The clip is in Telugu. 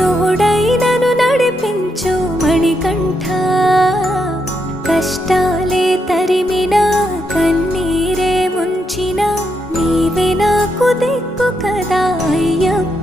తోడైనను నడిపించు మణికంఠ కష్టాలే తరిమినా కన్నీరే ముంచిన నీవే నాకు దిక్కు కదా అయ్యప్ప